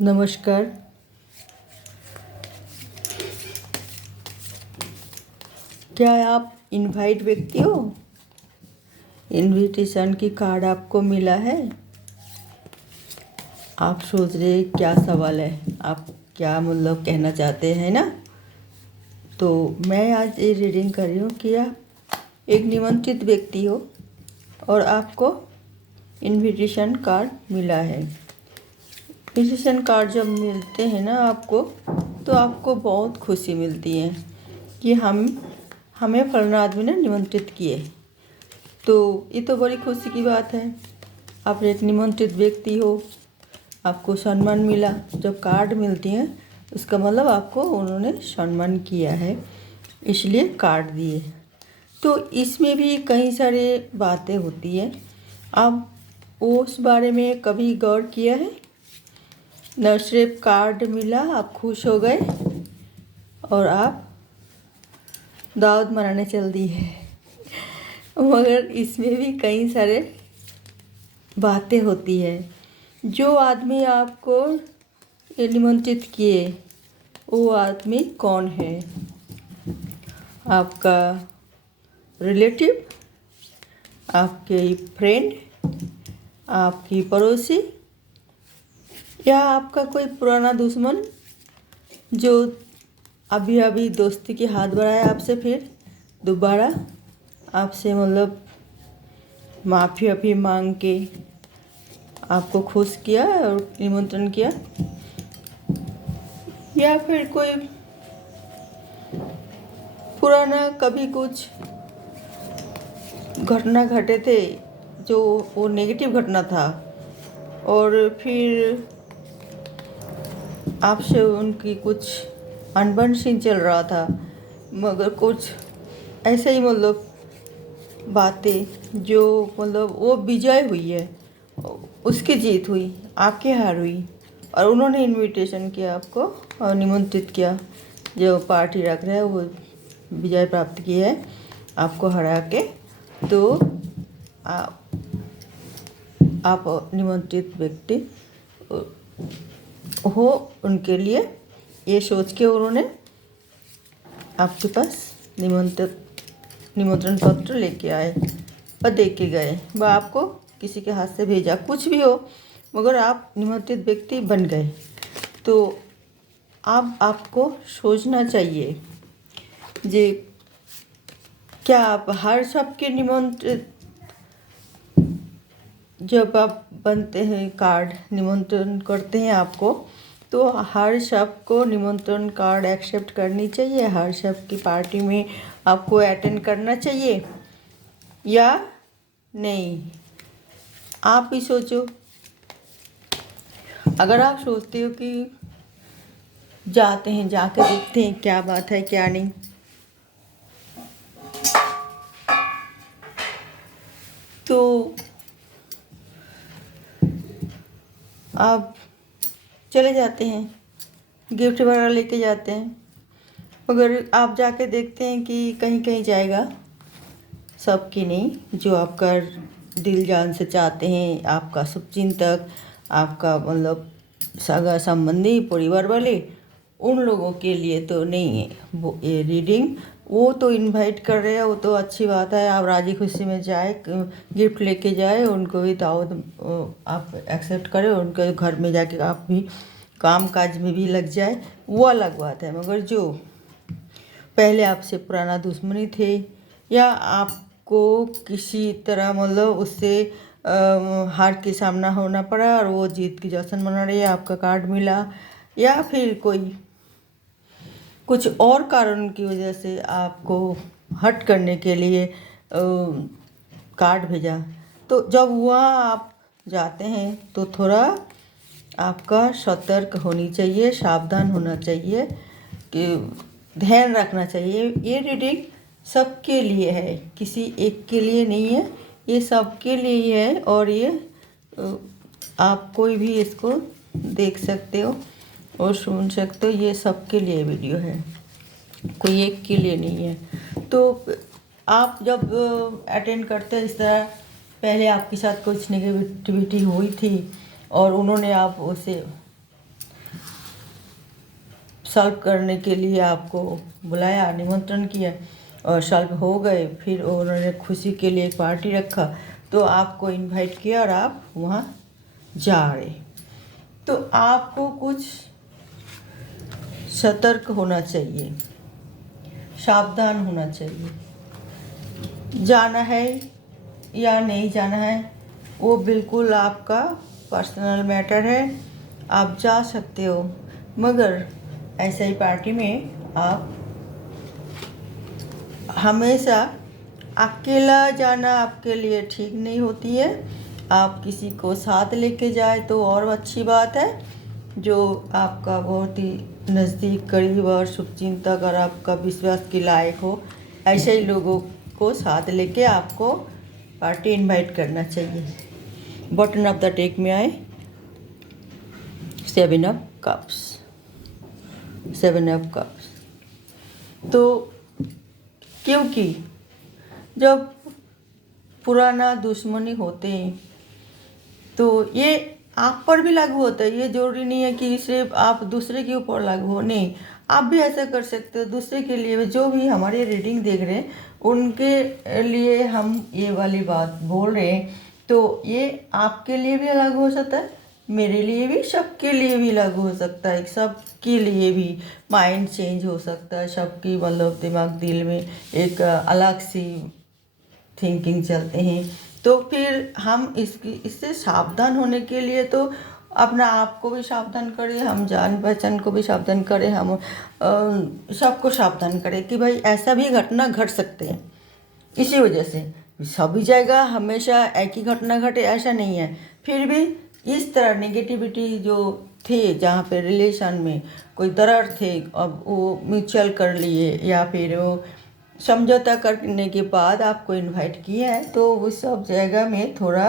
नमस्कार। क्या आप इनवाइट व्यक्ति हो? इनविटेशन की कार्ड आपको मिला है। आप सोच रहे क्या सवाल है, आप क्या मतलब कहना चाहते हैं ना। तो मैं आज ये रीडिंग कर रही हूँ कि आप एक निमंत्रित व्यक्ति हो और आपको इनविटेशन कार्ड मिला है। इनविटेशन कार्ड जब मिलते हैं ना आपको, तो आपको बहुत खुशी मिलती है कि हमें फलाना आदमी ने निमंत्रित किए। तो ये तो बड़ी खुशी की बात है। आप एक निमंत्रित व्यक्ति हो, आपको सम्मान मिला। जब कार्ड मिलती हैं उसका मतलब आपको उन्होंने सम्मान किया है, इसलिए कार्ड दिए। तो इसमें भी कई सारे बातें होती हैं। आप उस बारे में कभी गौर किया है? न सिर्फ कार्ड मिला, आप खुश हो गए और आप दावत मनाने चल दी है। मगर इसमें भी कई सारे बातें होती है। जो आदमी आपको निमंत्रित किए वो आदमी कौन है? आपका रिलेटिव, आपके फ्रेंड, आपकी पड़ोसी, या आपका कोई पुराना दुश्मन जो अभी अभी दोस्ती की हाथ बढ़ाया आपसे, फिर दोबारा आपसे मतलब माफ़ी वाफ़ी मांग के आपको खुश किया और निमंत्रण किया, या फिर कोई पुराना कभी कुछ घटना घटे थे जो वो नेगेटिव घटना था और फिर आपसे उनकी कुछ अनबन सी चल रहा था, मगर कुछ ऐसे ही मतलब बातें जो मतलब वो विजय हुई है, उसकी जीत हुई, आपकी हार हुई और उन्होंने इनविटेशन किया आपको और निमंत्रित किया। जो पार्टी रख रहे हैं वो विजय प्राप्त की है आपको हरा के। तो आप निमंत्रित व्यक्ति हो उनके लिए, ये सोच के उन्होंने आपके पास निमंत्रण पत्र लेके आए और दे के गए। वह आपको किसी के हाथ से भेजा, कुछ भी हो, मगर आप निमंत्रित व्यक्ति बन गए। तो आपको सोचना चाहिए जे क्या आप हर सबके निमंत्रित, जब आप बनते हैं कार्ड निमंत्रण करते हैं आपको, तो हर सबको निमंत्रण कार्ड एक्सेप्ट करनी चाहिए, हर सब की पार्टी में आपको अटेंड करना चाहिए या नहीं? आप ही सोचो। अगर आप सोचते हो कि जाते हैं, जाके देखते हैं क्या बात है क्या नहीं, तो आप चले जाते हैं, गिफ्ट वगैरह लेके जाते हैं, मगर आप जाके देखते हैं कि कहीं कहीं जाएगा, सबकी नहीं, जो आपका दिल जान से चाहते हैं, आपका शुभचिंतक, आपका मतलब सगा संबंधी परिवार वाले, उन लोगों के लिए तो नहीं है वो ये रीडिंग। वो तो इनवाइट कर रहे हैं, वो तो अच्छी बात है, आप राजी खुशी में जाए, गिफ्ट लेके जाए, उनको भी दावत आप एक्सेप्ट करें, उनके घर में जाके आप भी काम काज में भी लग जाए, वो अलग बात है। मगर जो पहले आपसे पुराना दुश्मनी थे या आपको किसी तरह मतलब उससे हार के सामना होना पड़ा और वो जीत की जश्न मना रही है, आपका कार्ड मिला, या फिर कोई कुछ और कारण की वजह से आपको हर्ट करने के लिए कार्ड भेजा, तो जब वहाँ आप जाते हैं तो थोड़ा आपका सतर्क होनी चाहिए, सावधान होना चाहिए, कि ध्यान रखना चाहिए। ये रीडिंग सबके लिए है, किसी एक के लिए नहीं है, ये सबके लिए ही है। और ये आप कोई भी इसको देख सकते हो और सुन सकते हो, ये सबके लिए वीडियो है, कोई एक के लिए नहीं है। तो आप जब अटेंड करते हैं इस तरह, पहले आपके साथ कुछ नेगेटिविटी हुई थी और उन्होंने आप उसे सॉल्व करने के लिए आपको बुलाया, निमंत्रण किया और सॉल्व हो गए, फिर उन्होंने खुशी के लिए एक पार्टी रखा, तो आपको इनवाइट किया और आप वहाँ जा रहे, तो आपको कुछ सतर्क होना चाहिए, सावधान होना चाहिए। जाना है या नहीं जाना है वो बिल्कुल आपका पर्सनल मैटर है, आप जा सकते हो, मगर ऐसे ही पार्टी में आप हमेशा अकेला जाना आपके लिए ठीक नहीं होती है। आप किसी को साथ लेके जाए तो और अच्छी बात है, जो आपका बहुत ही नज़दीक, करीब और शुभचिंतक और आपका विश्वास के लायक हो, ऐसे ही लोगों को साथ लेके आपको पार्टी इनवाइट करना चाहिए। बॉटम ऑफ द डेक में आए 7 ऑफ कप्स, 7 ऑफ कप्स। तो क्योंकि जब पुराना दुश्मनी होते हैं तो ये आप पर भी लागू होता है। ये जरूरी नहीं है कि सिर्फ आप दूसरे के ऊपर लागू हो, नहीं, आप भी ऐसा कर सकते हो दूसरे के लिए। जो भी हमारी रीडिंग देख रहे हैं उनके लिए हम ये वाली बात बोल रहे हैं, तो ये आपके लिए भी लागू हो सकता है, मेरे लिए भी, सबके लिए भी लागू हो सकता है। सबके लिए भी माइंड चेंज हो सकता है, सबकी मतलब दिमाग दिल में एक अलग सी थिंकिंग चलते हैं। तो फिर हम इससे सावधान होने के लिए तो अपना आप को भी सावधान करें, हम जान पहचान को भी सावधान करें, हम सबको सावधान करें कि भाई ऐसा भी घटना घट सकते हैं। इसी वजह से सभी जगह हमेशा एक ही घटना घटे ऐसा नहीं है, फिर भी इस तरह नेगेटिविटी जो थे, जहाँ पे रिलेशन में कोई दरार थे, अब वो म्यूचुअल कर लिए या फिर वो समझौता करने के बाद आपको इनवाइट किया है, तो उस सब जगह में थोड़ा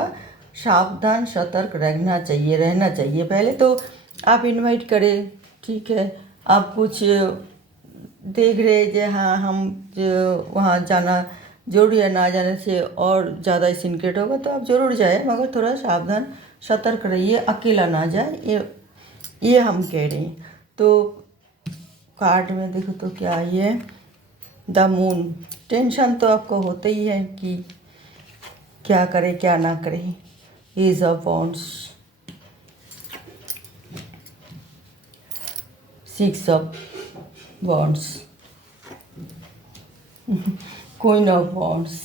सावधान सतर्क रहना चाहिए। पहले तो आप इनवाइट करें, ठीक है, आप कुछ देख रहे जो हाँ हम जो वहाँ जाना जरूरी है, ना जाने से और ज़्यादा सीक्रेट होगा तो आप ज़रूर जाए, मगर थोड़ा सावधान सतर्क रहिए, अकेला ना जाए, ये हम कह रहे हैं। तो कार्ड में देखो तो क्या ये द मून। टेंशन तो आपको होता ही है कि क्या करें क्या ना करें। Ace of wands, 6 of wands, queen of wands,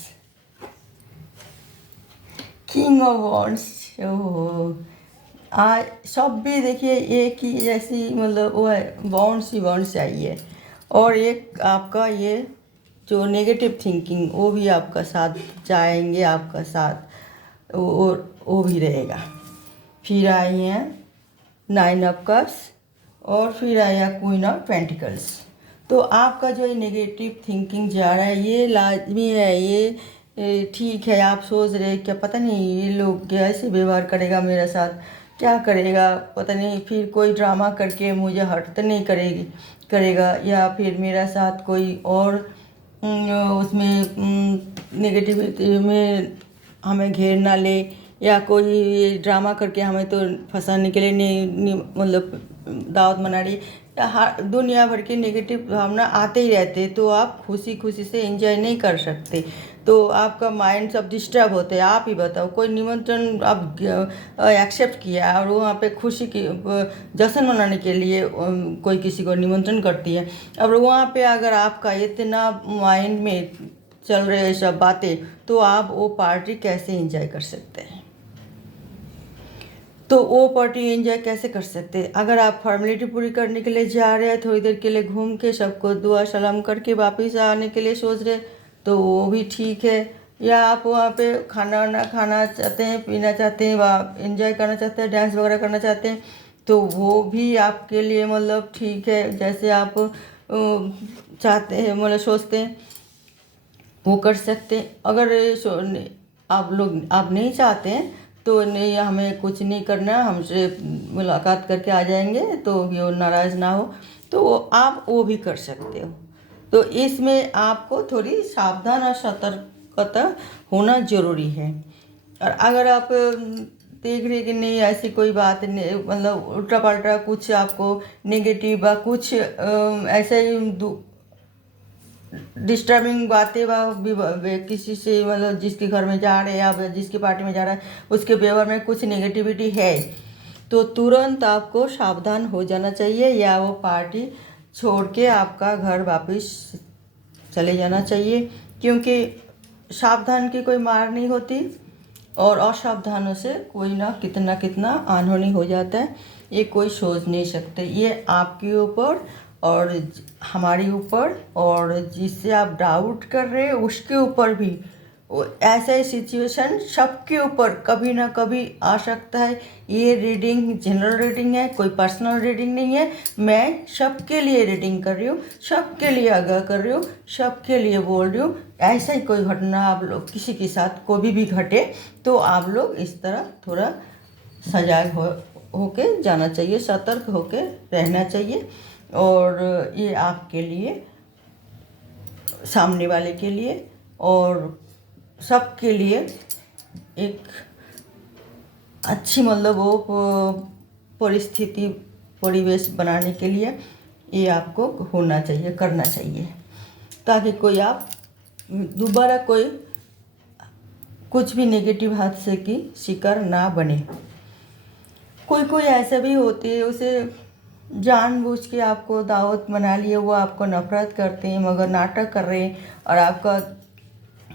king of wands. Oh, आज सब भी देखिए एक ही जैसी, मतलब वो है, वॉन्ड्स ही वॉन्ड्स चाहिए। और एक आपका ये जो नेगेटिव थिंकिंग वो भी आपका साथ जाएंगे, आपका साथ वो भी रहेगा। फिर आई हैं 9 ऑफ कप्स और फिर आया क्वीन ऑफ पेंटिकल्स। तो आपका जो ये नेगेटिव थिंकिंग जा रहा है ये लाजमी है, ये ठीक है। आप सोच रहे क्या पता नहीं ये लोग कैसे व्यवहार करेगा मेरे साथ, क्या करेगा पता नहीं, फिर कोई ड्रामा करके मुझे हर्ट तो नहीं करेगा, या फिर मेरा साथ कोई और उसमें नेगेटिविटी में हमें घेर ना ले, या कोई ड्रामा करके हमें तो फंसाने के लिए नहीं मतलब दावत मना रही, या हर दुनिया भर के नेगेटिव भावना आते ही रहते, तो आप खुशी से एंजॉय नहीं कर सकते, तो आपका माइंड सब डिस्टर्ब होते हैं। आप ही बताओ, कोई निमंत्रण आप एक्सेप्ट किया और वहाँ पे खुशी की जश्न मनाने के लिए कोई किसी को निमंत्रण करती है, अब वहाँ पे अगर आपका इतना माइंड में चल रहे सब बातें, तो आप वो पार्टी कैसे एंजॉय कर सकते हैं? तो वो पार्टी एंजॉय कैसे कर सकते हैं? अगर आप फॉर्मेलिटी पूरी करने के लिए जा रहे हैं, थोड़ी देर के लिए घूम के सबको दुआ सलाम करके वापस आने के लिए सोच रहे, तो वो भी ठीक है। या आप वहाँ पे खाना वाना खाना चाहते हैं, पीना चाहते हैं, वहाँ एंजॉय करना चाहते हैं, डांस वगैरह करना चाहते हैं, तो वो भी आपके लिए मतलब ठीक है। जैसे आप चाहते हैं, मतलब सोचते हैं, वो कर सकते हैं। अगर आप नहीं चाहते हैं तो नहीं, हमें कुछ नहीं करना, हमसे मुलाकात करके आ जाएंगे, तो वो नाराज़ ना हो, तो आप वो भी कर सकते हो। तो इसमें आपको थोड़ी सावधान और सतर्कता होना ज़रूरी है। और अगर आप देख रहे कि नहीं ऐसी कोई बात नहीं, मतलब उल्टा पल्टा कुछ आपको नेगेटिव या कुछ ऐसे ही डिस्टर्बिंग बातें किसी से, मतलब जिसके घर में जा रहे हैं या जिसकी पार्टी में जा रहा है उसके व्यवहार में कुछ नेगेटिविटी है, तो तुरंत आपको सावधान हो जाना चाहिए या वो पार्टी छोड़ के आपका घर वापस चले जाना चाहिए। क्योंकि सावधान की कोई मार नहीं होती और असावधानों से कोई ना कितना अनहोनी हो जाता है, ये कोई सोच नहीं सकते। ये आपके ऊपर और हमारे ऊपर और जिससे आप डाउट कर रहे हैं उसके ऊपर भी ऐसा ही सिचुएशन सबके ऊपर कभी ना कभी आ सकता है। ये रीडिंग जनरल रीडिंग है, कोई पर्सनल रीडिंग नहीं है। मैं सबके लिए रीडिंग कर रही हूँ, सबके लिए आगाह कर रही हूँ, सबके लिए बोल रही हूँ। ऐसा ही कोई घटना आप लोग किसी के साथ कोई भी घटे तो आप लोग इस तरह थोड़ा सजाग होके जाना चाहिए, सतर्क होके रहना चाहिए। और ये आपके लिए, सामने वाले के लिए और सबके लिए एक अच्छी, मतलब वो परिस्थिति परिवेश बनाने के लिए ये आपको होना चाहिए, करना चाहिए, ताकि कोई आप दोबारा कोई कुछ भी नेगेटिव हादसे की शिकार ना बने। कोई ऐसा भी होती है, उसे जानबूझ के आपको दावत बना लिए, वो आपको नफरत करते हैं मगर नाटक कर रहे हैं, और आपका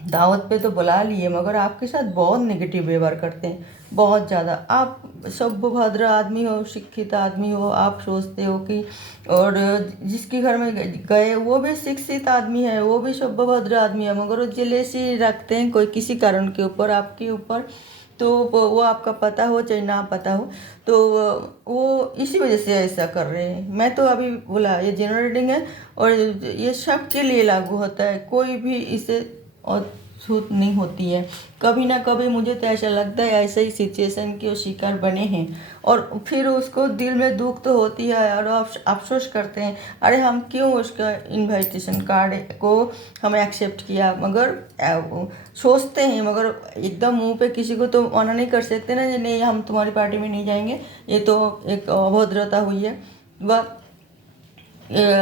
दावत पे तो बुला लिए मगर आपके साथ बहुत नेगेटिव व्यवहार करते हैं, बहुत ज़्यादा। आप सभ्य भद्र आदमी हो, शिक्षित आदमी हो, आप सोचते हो कि, और जिसके घर में गए वो भी शिक्षित आदमी है, वो भी सभ्य भद्र आदमी है, मगर वो जेलेसी रखते हैं कोई किसी कारण के ऊपर आपके ऊपर। तो वो आपका पता हो चाहे ना पता हो, तो वो इसी वजह से ऐसा कर रहे हैं। मैं तो अभी बोला ये जनरल रीडिंग है और ये सब के लिए लागू होता है, कोई भी इसे और छूट नहीं होती है। कभी ना कभी मुझे तो ऐसा लगता है ऐसे ही सिचुएशन के शिकार बने हैं और फिर उसको दिल में दुख तो होती है और अफसोस करते हैं, अरे हम क्यों उसका इनविटेशन कार्ड को हम एक्सेप्ट किया। मगर सोचते हैं, मगर एकदम मुंह पे किसी को तो मना नहीं कर सकते ना, नहीं हम तुम्हारी पार्टी में नहीं जाएंगे, ये तो एक अभद्रता हुई है, वह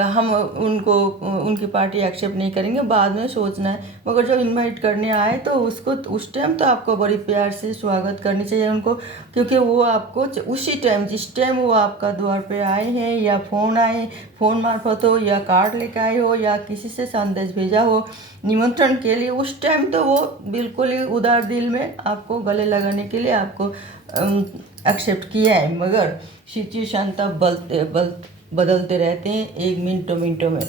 हम उनकी पार्टी एक्सेप्ट नहीं करेंगे, बाद में सोचना है। मगर जब इनवाइट करने आए तो उसको उस टाइम तो आपको बड़ी प्यार से स्वागत करनी चाहिए उनको, क्योंकि वो आपको उसी टाइम, जिस टाइम वो आपका द्वार पे आए हैं या फ़ोन मार्फत हो या कार्ड लेकर आए हो या किसी से संदेश भेजा हो निमंत्रण के लिए, उस टाइम तो वो बिल्कुल ही उदार दिल में आपको गले लगाने के लिए आपको एक्सेप्ट किया है। मगर सिचुएशन तब बदलते रहते हैं एक मिनटों में,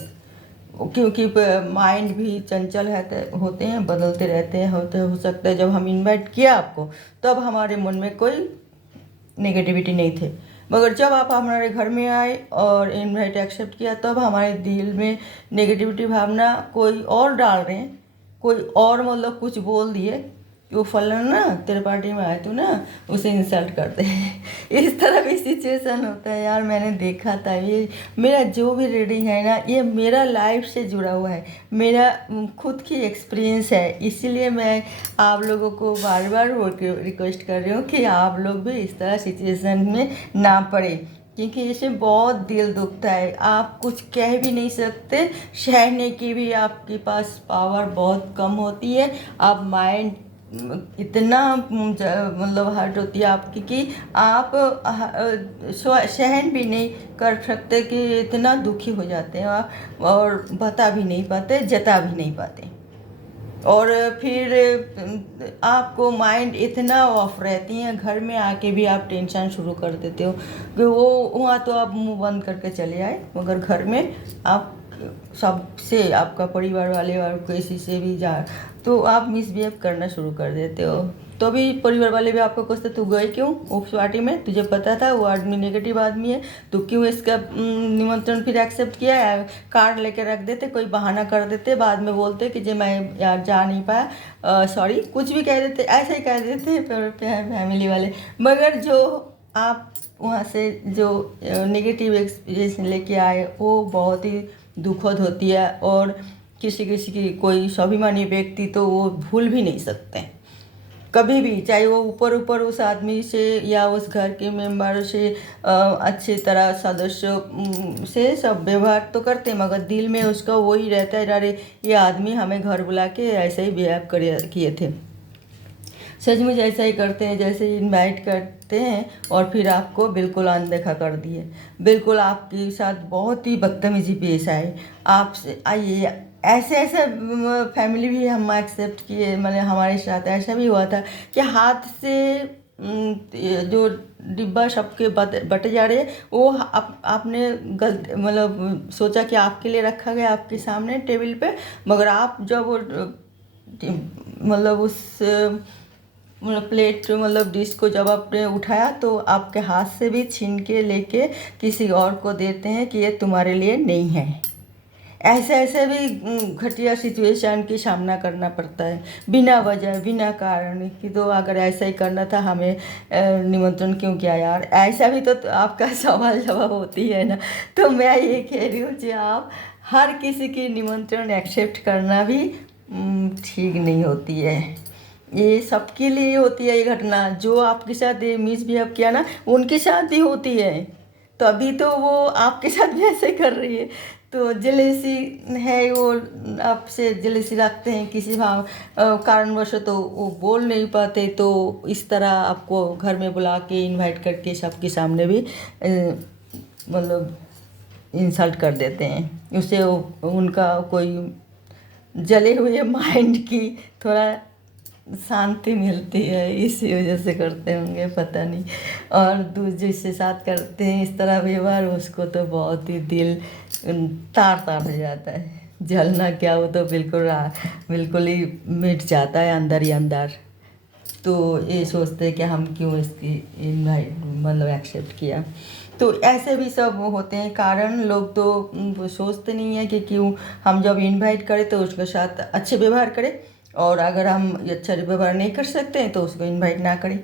क्योंकि माइंड भी चंचल होते हैं, बदलते रहते हैं। हो सकता है जब हम इनवाइट किया आपको तब हमारे मन में कोई नेगेटिविटी नहीं थे, मगर जब आप हमारे घर में आए और इनवाइट एक्सेप्ट किया तब हमारे दिल में नेगेटिविटी भावना कोई और डाल रहे हैं, कोई और मतलब कुछ बोल दिए कि वो फलाना ना तेरे पार्टी में आए, तू ना उसे इंसल्ट करते हैं। इस तरह भी सिचुएशन होता है यार, मैंने देखा था। ये मेरा जो भी रीडिंग है ना, ये मेरा लाइफ से जुड़ा हुआ है, मेरा खुद की एक्सपीरियंस है, इसीलिए मैं आप लोगों को बार बार रिक्वेस्ट कर रही हूँ कि आप लोग भी इस तरह सिचुएशन में ना पड़े, क्योंकि इसमें बहुत दिल दुखता है। आप कुछ कह भी नहीं सकते, सहने की भी आपके पास पावर बहुत कम होती है। आप माइंड इतना मतलब हर्ट होती है आपकी कि आप सहन भी नहीं कर सकते, कि इतना दुखी हो जाते हैं आप और बता भी नहीं पाते, जता भी नहीं पाते। और फिर आपको माइंड इतना ऑफ रहती हैं, घर में आके भी आप टेंशन शुरू कर देते हो कि वो वहाँ तो आप मुंह बंद करके चले आए, मगर घर में आप सबसे, आपका परिवार वाले और किसी से भी तो आप मिसबिहेव करना शुरू कर देते हो। तो भी परिवार वाले भी आपको कहते तू गए क्यों उस पार्टी में, तुझे पता था वो आदमी नेगेटिव आदमी है, तू क्यों इसका निमंत्रण फिर एक्सेप्ट किया है। कार्ड लेके रख देते, कोई बहाना कर देते, बाद में बोलते कि जे मैं यार जा नहीं पाया, सॉरी, कुछ भी कह देते, ऐसे ही कह देते फैमिली वाले। मगर जो आप वहाँ से जो नेगेटिव एक्सपीरियंस लेके आए वो बहुत ही दुखद होती है, और किसी की कोई स्वाभिमानी व्यक्ति तो वो भूल भी नहीं सकते। कभी भी, चाहे वो ऊपर ऊपर उस आदमी से या उस घर के मेंबर से अच्छी तरह सदस्य से सब व्यवहार तो करते हैं, मगर दिल में उसका वही रहता है, अरे ये आदमी हमें घर बुला के ऐसे ही बिहेव किए थे। सचमुच ऐसा ही करते हैं, जैसे इनवाइट करते हैं और फिर आपको बिल्कुल अनदेखा कर दिए, बिल्कुल आपके साथ बहुत ही बदतमीजी पेश आए आपसे। आइए, ऐसे ऐसे फैमिली भी हम एक्सेप्ट किए, मतलब हमारे साथ ऐसा भी हुआ था कि हाथ से जो डिब्बा सबके बटे जा रहे, वो आपने गलत मतलब सोचा कि आपके लिए रखा गया आपके सामने टेबल पे, मगर आप जब वो मतलब उस मतलब प्लेट मतलब डिश को जब आपने उठाया तो आपके हाथ से भी छीन के लेके किसी और को देते हैं कि ये तुम्हारे लिए नहीं है। ऐसे ऐसे भी घटिया सिचुएशन की सामना करना पड़ता है बिना वजह बिना कारण कि, तो अगर ऐसा ही करना था हमें निमंत्रण क्यों किया यार, ऐसा भी तो आपका सवाल जवाब होती है ना। तो मैं ये कह रही हूँ कि आप हर किसी की निमंत्रण एक्सेप्ट करना भी ठीक नहीं होती है। ये सबके लिए होती है ये घटना, जो आपके साथ ये मिसबिहेव किया ना उनके साथ भी होती है, तो अभी तो वो आपके साथ भी ऐसे कर रही है। तो जेलेसी है, वो आपसे जेलेसी रखते हैं किसी भाव कारणवश, तो वो बोल नहीं पाते, तो इस तरह आपको घर में बुला के इनवाइट करके सबके सामने भी मतलब इंसल्ट कर देते हैं। उससे उनका कोई जले हुए माइंड की थोड़ा शांति मिलती है, इसी वजह से करते होंगे पता नहीं। और जिससे साथ करते हैं इस तरह व्यवहार, उसको तो बहुत ही दिल तार तार हो जाता है, जलना क्या, वो तो बिल्कुल ही मिट जाता है अंदर ही अंदर। तो ये सोचते हैं कि हम क्यों इसकी इनवाइट मतलब एक्सेप्ट किया। तो ऐसे भी सब होते हैं कारण, लोग तो सोचते नहीं है कि क्यों हम जब इनवाइट करें तो उसके साथ अच्छे व्यवहार करें, और अगर हम अच्छा व्यवहार नहीं कर सकते हैं तो उसको इनवाइट ना करें।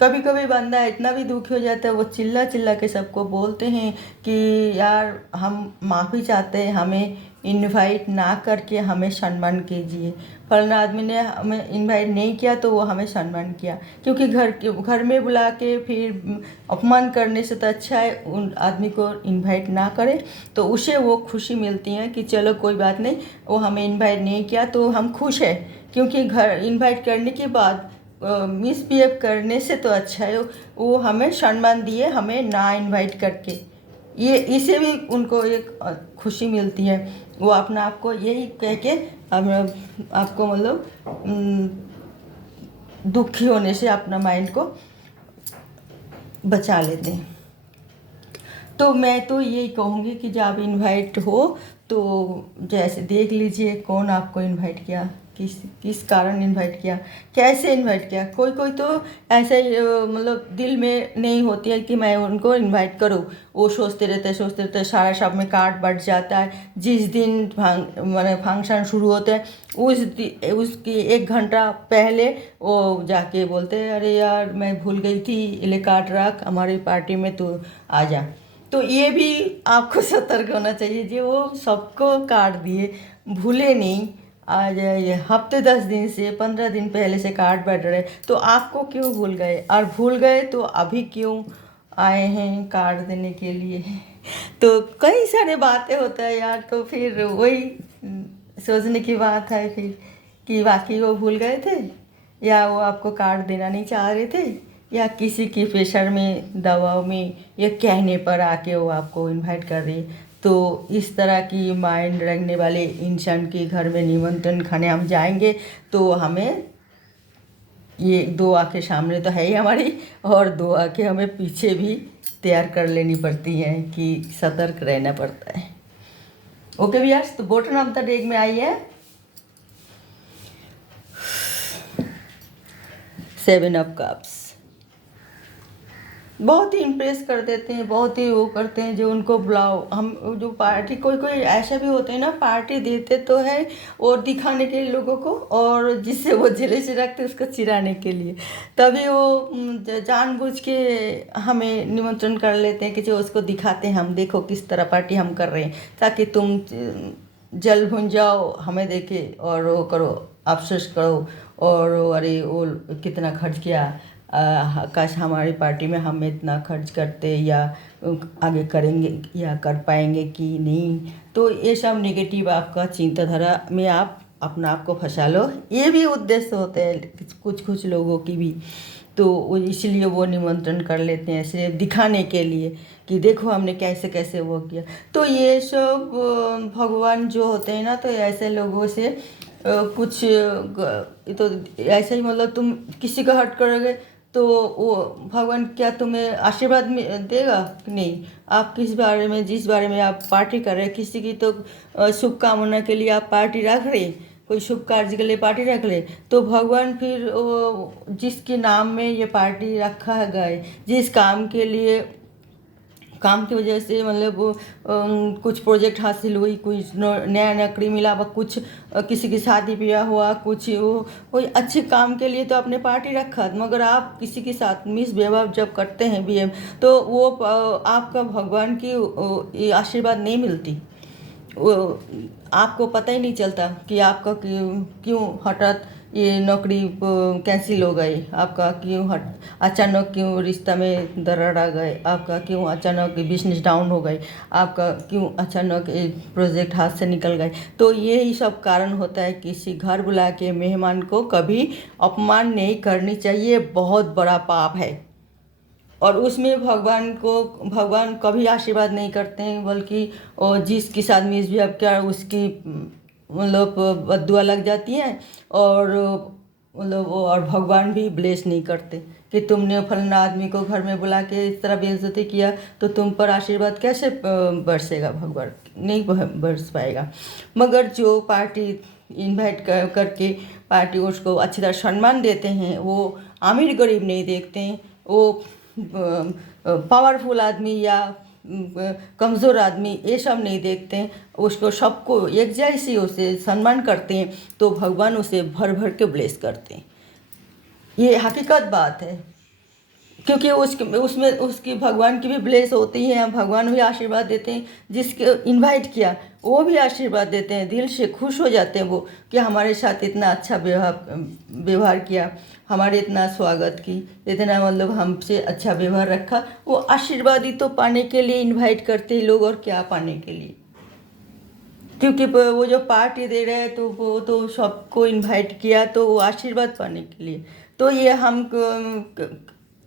कभी कभी बंदा इतना भी दुखी हो जाता है, वो चिल्ला चिल्ला के सबको बोलते हैं कि यार हम माफ़ी चाहते हैं, हमें इनवाइट ना करके हमें सम्मान कीजिए। फलाना आदमी ने हमें इनवाइट नहीं किया तो वो हमें सम्मान किया, क्योंकि घर में बुला के फिर अपमान करने से तो अच्छा है उन आदमी को इनवाइट ना करें, तो उसे वो खुशी मिलती है कि चलो कोई बात नहीं, वो हमें इनवाइट नहीं किया तो हम खुश हैं, क्योंकि घर इनवाइट करने के बाद मिसबिहेव करने से तो अच्छा है वो हमें सम्मान दिए हमें ना इनवाइट करके, ये इसे भी उनको एक खुशी मिलती है। वो अपना आपको यही कह के आपको मतलब दुखी होने से अपना माइंड को बचा लेते हैं। तो मैं तो यही कहूँगी कि जब इनवाइट हो तो जैसे देख लीजिए कौन आपको इनवाइट किया, किस कारण इनवाइट किया, कैसे इनवाइट किया। कोई कोई तो ऐसे ही मतलब दिल में नहीं होती है कि मैं उनको इनवाइट करूँ, वो सोचते रहते सारा सब में कार्ड बढ़ जाता है। जिस दिन मैंने फंक्शन शुरू होते हैं उसकी 1 घंटा पहले वो जाके बोलते हैं अरे यार मैं भूल गई थी, ये कार्ड रख हमारी पार्टी में तो आ जा। तो ये भी आपको सतर्क होना चाहिए, जो वो सबको कार्ड दिए भूले नहीं, आज ये हफ्ते 10 दिन से 15 दिन पहले से कार्ड बैठ रहे, तो आपको क्यों भूल गए, और भूल गए तो अभी क्यों आए हैं कार्ड देने के लिए। तो कई सारे बातें होता है यार, तो फिर वही सोचने की बात है फिर कि वाकई वो भूल गए थे, या वो आपको कार्ड देना नहीं चाह रहे थे, या किसी की प्रेशर में दबाव में या कहने पर आके वो आपको इनवाइट कर रही। तो इस तरह की माइंड रखने वाले इंसान के घर में निमंत्रण खाने हम जाएंगे तो हमें ये 2 आंखें सामने तो है ही हमारी, और 2 आंखें हमें पीछे भी तैयार कर लेनी पड़ती हैं कि सतर्क रहना पड़ता है। ओके भैया, तो बॉटम ऑफ द डेक में आई है 7 ऑफ कप्स। बहुत ही इम्प्रेस कर देते हैं, बहुत ही वो करते हैं जो उनको बुलाओ। हम जो पार्टी कोई कोई ऐसा भी होते हैं ना, पार्टी देते तो है और दिखाने के लिए लोगों को, और जिससे वो जले से रखते हैं उसको चिढ़ाने के लिए, तभी वो जानबूझ के हमें निमंत्रण कर लेते हैं कि जो उसको दिखाते हैं हम देखो किस तरह पार्टी हम कर रहे हैं, ताकि तुम जल भुन जाओ हमें देखे और वो करो अफसोस करो और अरे वो कितना खर्च किया, काश हमारी पार्टी में हम इतना खर्च करते, या आगे करेंगे या कर पाएंगे कि नहीं। तो ये सब नेगेटिव आपका चिंताधारा में आप अपना आप को फंसा लो। ये भी उद्देश्य होते हैं कुछ लोगों की भी, तो इसलिए वो निमंत्रण कर लेते हैं सिर्फ दिखाने के लिए कि देखो हमने कैसे कैसे वो किया। तो ये सब भगवान जो होते हैं ना, तो ऐसे लोगों से कुछ तो ऐसा ही, मतलब तुम किसी का हर्ट करोगे तो वो भगवान क्या तुम्हें आशीर्वाद देगा? नहीं। आप किस बारे में, जिस बारे में आप पार्टी कर रहे हैं, किसी की तो शुभ कामना के लिए आप पार्टी रख रहे, कोई शुभ कार्य के लिए पार्टी रख ले, तो भगवान फिर जिसके नाम में ये पार्टी रखा गया, जिस काम के लिए, काम की वजह से मतलब कुछ प्रोजेक्ट हासिल हुई, कुछ नया नौकरी मिला, कुछ किसी की शादी ब्याह हुआ, कुछ कोई अच्छे काम के लिए तो आपने पार्टी रखा, मगर आप किसी के साथ मिसबिहेव जब करते हैं बिहेव, तो वो आपका भगवान की आशीर्वाद नहीं मिलती। वो आपको पता ही नहीं चलता कि आपका क्यों हठात ये नौकरी कैंसिल हो गई, आपका क्यों अचानक क्यों रिश्ता में दरार आ गए, आपका क्यों अचानक बिजनेस डाउन हो गई, आपका क्यों अचानक प्रोजेक्ट हाथ से निकल गए। तो ये ही सब कारण होता है। किसी घर बुला के मेहमान को कभी अपमान नहीं करनी चाहिए, बहुत बड़ा पाप है। और उसमें भगवान कभी आशीर्वाद नहीं करते हैं, बल्कि जिसके साथ मिसबिहेव किया उसकी मतलब बद्दुआ लग जाती है, और मतलब और भगवान भी ब्लेस नहीं करते कि तुमने फलाना आदमी को घर में बुला के इस तरह बेइज्जती किया, तो तुम पर आशीर्वाद कैसे बरसेगा? भगवान नहीं बरस पाएगा। मगर जो पार्टी इनवाइट करके पार्टी उसको अच्छी तरह सम्मान देते हैं, वो अमीर गरीब नहीं देखते हैं, वो पावरफुल आदमी या कमज़ोर आदमी ये सब नहीं देखते हैं, उसको सबको एक जैसी उसे सम्मान करते हैं, तो भगवान उसे भर भर के ब्लेस करते हैं। ये हकीकत बात है, क्योंकि उसमें उसकी भगवान की भी ब्लेस होती है, भगवान भी आशीर्वाद देते हैं। जिसके इनवाइट किया वो भी आशीर्वाद देते हैं, दिल से खुश हो जाते हैं वो कि हमारे साथ इतना अच्छा व्यवहार किया, हमारे इतना स्वागत की, इतना मतलब हमसे अच्छा व्यवहार रखा। वो आशीर्वाद ही तो पाने के लिए इनवाइट करते हैं लोग, और क्या पाने के लिए? क्योंकि वो जो पार्टी दे रहे हैं तो वो तो सबको इनवाइट किया, तो वो आशीर्वाद पाने के लिए। तो ये हम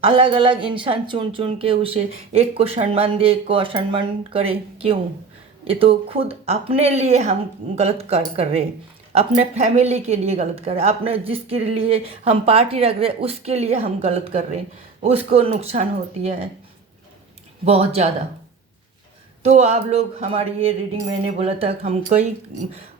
अलग अलग इंसान चुन चुन के उसे एक को सम्मान दे, एक को असम्मान करे, क्यों? ये तो खुद अपने लिए हम गलत कर रहे हैं, अपने फैमिली के लिए गलत कर रहे हैं, अपने जिसके लिए हम पार्टी रख रहे हैं उसके लिए हम गलत कर रहे हैं, उसको नुकसान होती है बहुत ज़्यादा। तो आप लोग हमारी ये रीडिंग, मैंने बोला था हम कई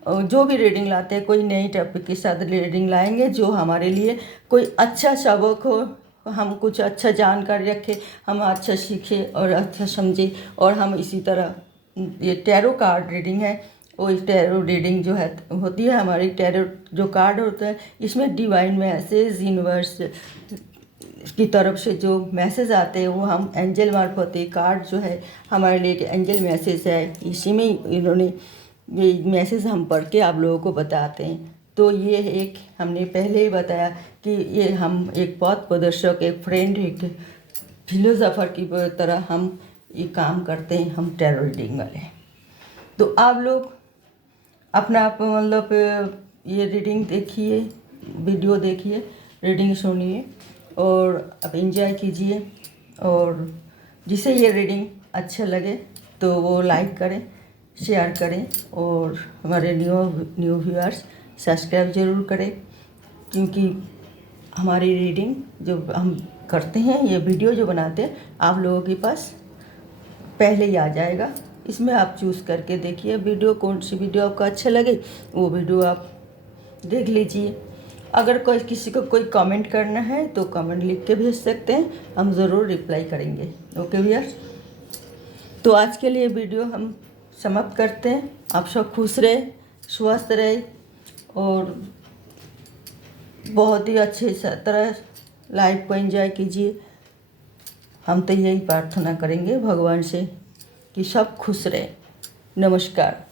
जो भी रीडिंग लाते हैं कोई नई टॉपिक के साथ रीडिंग लाएंगे, जो हमारे लिए कोई अच्छा सबक हो, हम कुछ अच्छा जानकारी रखें, हम अच्छा सीखें और अच्छा समझें। और हम इसी तरह, ये टैरो कार्ड रीडिंग है, वो टैरो रीडिंग जो है होती है हमारी, टैरो जो कार्ड होता है इसमें डिवाइन मैसेज यूनिवर्स की तरफ से जो मैसेज आते हैं वो हम एंजल मार्फत, कार्ड जो है हमारे लिए एक एंजल मैसेज है, इसी में इन्होंने ये मैसेज हम पढ़ के आप लोगों को बताते हैं। तो ये एक हमने पहले ही बताया कि ये हम एक पथ प्रदर्शक, एक फ्रेंड, एक फिलोसोफर की तरह हम ये काम करते हैं, हम टैरो रीडिंग वाले। तो आप लोग अपना मतलब ये रीडिंग देखिए, वीडियो देखिए, रीडिंग सुनिए और अब एंजॉय कीजिए। और जिसे ये रीडिंग अच्छा लगे तो वो लाइक करें, शेयर करें, और हमारे न्यू व्यूअर्स सब्सक्राइब ज़रूर करें, क्योंकि हमारी रीडिंग जो हम करते हैं, ये वीडियो जो बनाते हैं, आप लोगों के पास पहले ही आ जाएगा। इसमें आप चूज़ करके देखिए वीडियो, कौन सी वीडियो आपको अच्छा लगे वो वीडियो आप देख लीजिए। अगर कोई किसी को कोई कमेंट करना है तो कमेंट लिख के भेज सकते हैं, हम ज़रूर रिप्लाई करेंगे। ओके व्यूअर्स, तो आज के लिए वीडियो हम समाप्त करते हैं। आप सब खुश रहे, स्वस्थ रहे और बहुत ही अच्छे तरह लाइफ को एंजॉय कीजिए। हम तो यही प्रार्थना करेंगे भगवान से कि सब खुश रहे। नमस्कार।